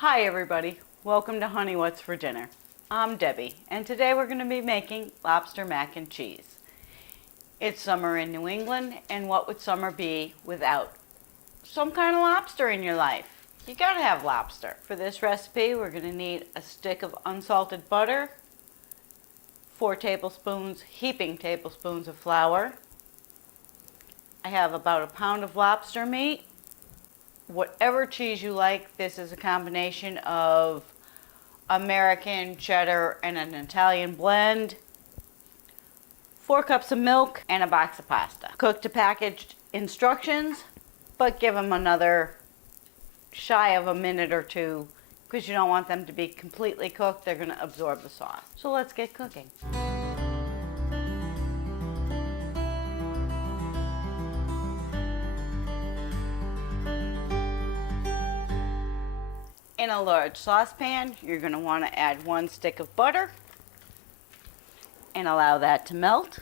Hi everybody, welcome to Honey What's for Dinner. I'm Debbie and today we're going to be making lobster mac and cheese. It's summer in New England and what would summer be without some kind of lobster in your life? You gotta have lobster. For this recipe we're going to need a stick of unsalted butter, 4 heaping tablespoons of flour. I have about a pound of lobster meat. Whatever cheese you like, this is a combination of American, cheddar, and an Italian blend. 4 cups of milk and a box of pasta. Cook to packaged instructions, but give them another shy of a minute or two because you don't want them to be completely cooked. They're going to absorb the sauce. So let's get cooking. In a large saucepan, you're going to want to add 1 stick of butter and allow that to melt.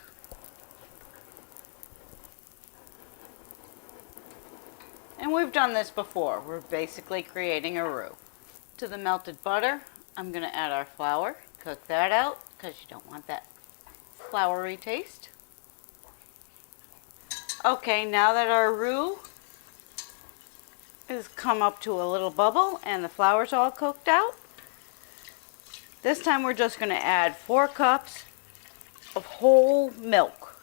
And we've done this before. We're basically creating a roux. To the melted butter, I'm going to add our flour. Cook that out because you don't want that floury taste. Okay, now that our roux has come up to a little bubble and the flour's all cooked out, this time we're just going to add 4 cups of whole milk.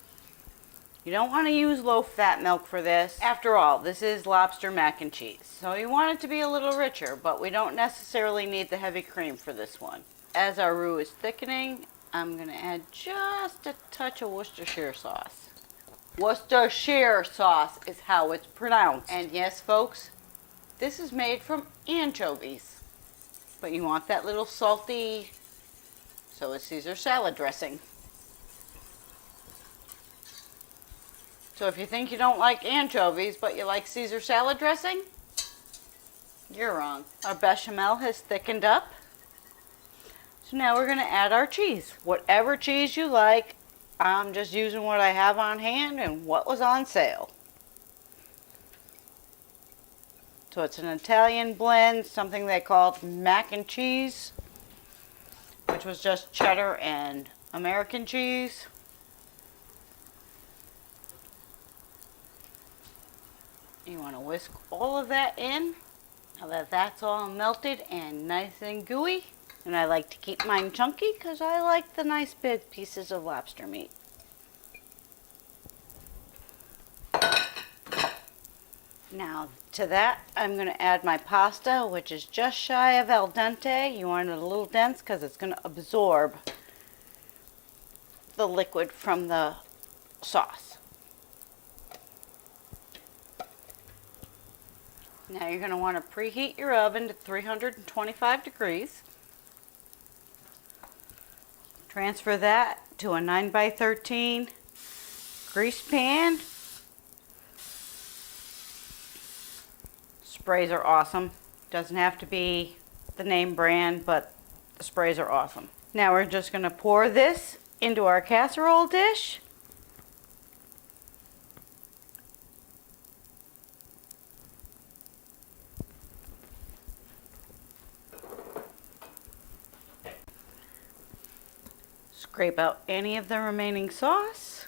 You don't want to use low-fat milk for this. After all, this is lobster mac and cheese, so you want it to be a little richer, but we don't necessarily need the heavy cream for this one. As our roux is thickening, I'm going to add just a touch of Worcestershire sauce. Worcestershire sauce is how it's pronounced. And yes, folks, this is made from anchovies, but you want that little salty, so is Caesar salad dressing. So if you think you don't like anchovies, but you like Caesar salad dressing, you're wrong. Our bechamel has thickened up. So now we're going to add our cheese. Whatever cheese you like, I'm just using what I have on hand and what was on sale. So it's an Italian blend, something they called mac and cheese, which was just cheddar and American cheese. You want to whisk all of that in. Now that that's all melted and nice and gooey. And I like to keep mine chunky because I like the nice big pieces of lobster meat. Now to that I'm going to add my pasta, which is just shy of al dente. You want it a little dense because it's going to absorb the liquid from the sauce. Now you're going to want to preheat your oven to 325 degrees. Transfer that to a 9x13 greased pan. Sprays are awesome. Doesn't have to be the name brand, but the sprays are awesome. Now we're just going to pour this into our casserole dish. Scrape out any of the remaining sauce.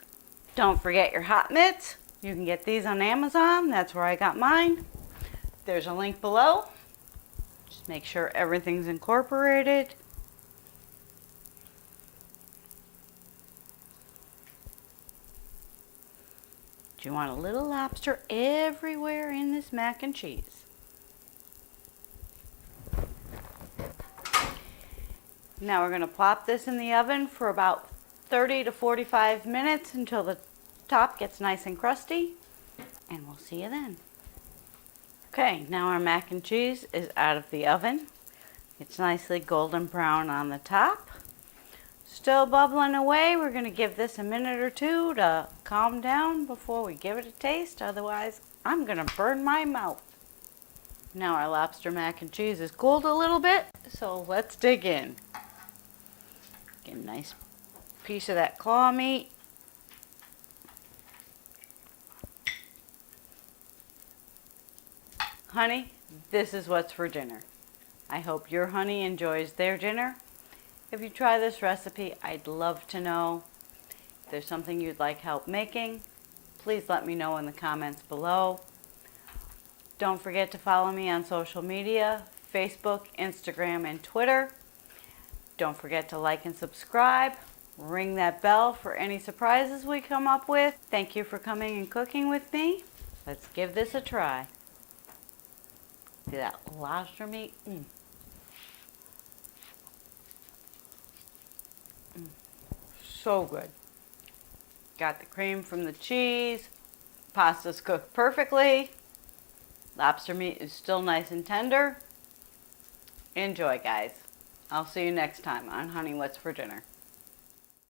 Don't forget your hot mitts. You can get these on Amazon. That's where I got mine. There's a link below. Just make sure everything's incorporated. You want a little lobster everywhere in this mac and cheese. Now we're going to plop this in the oven for about 30 to 45 minutes until the top gets nice and crusty, and we'll see you then. Okay, now our mac and cheese is out of the oven. It's nicely golden brown on the top. Still bubbling away. We're going to give this a minute or two to calm down before we give it a taste. Otherwise, I'm going to burn my mouth. Now our lobster mac and cheese is cooled a little bit, so let's dig in. Get a nice piece of that claw meat. Honey, this is what's for dinner. I hope your honey enjoys their dinner. If you try this recipe, I'd love to know. If there's something you'd like help making, please let me know in the comments below. Don't forget to follow me on social media, Facebook, Instagram, and Twitter. Don't forget to like and subscribe. Ring that bell for any surprises we come up with. Thank you for coming and cooking with me. Let's give this a try. See that lobster meat? So good. Got the cream from the cheese. Pasta's cooked perfectly. Lobster meat is still nice and tender. Enjoy, guys. I'll see you next time on Honey, What's for Dinner?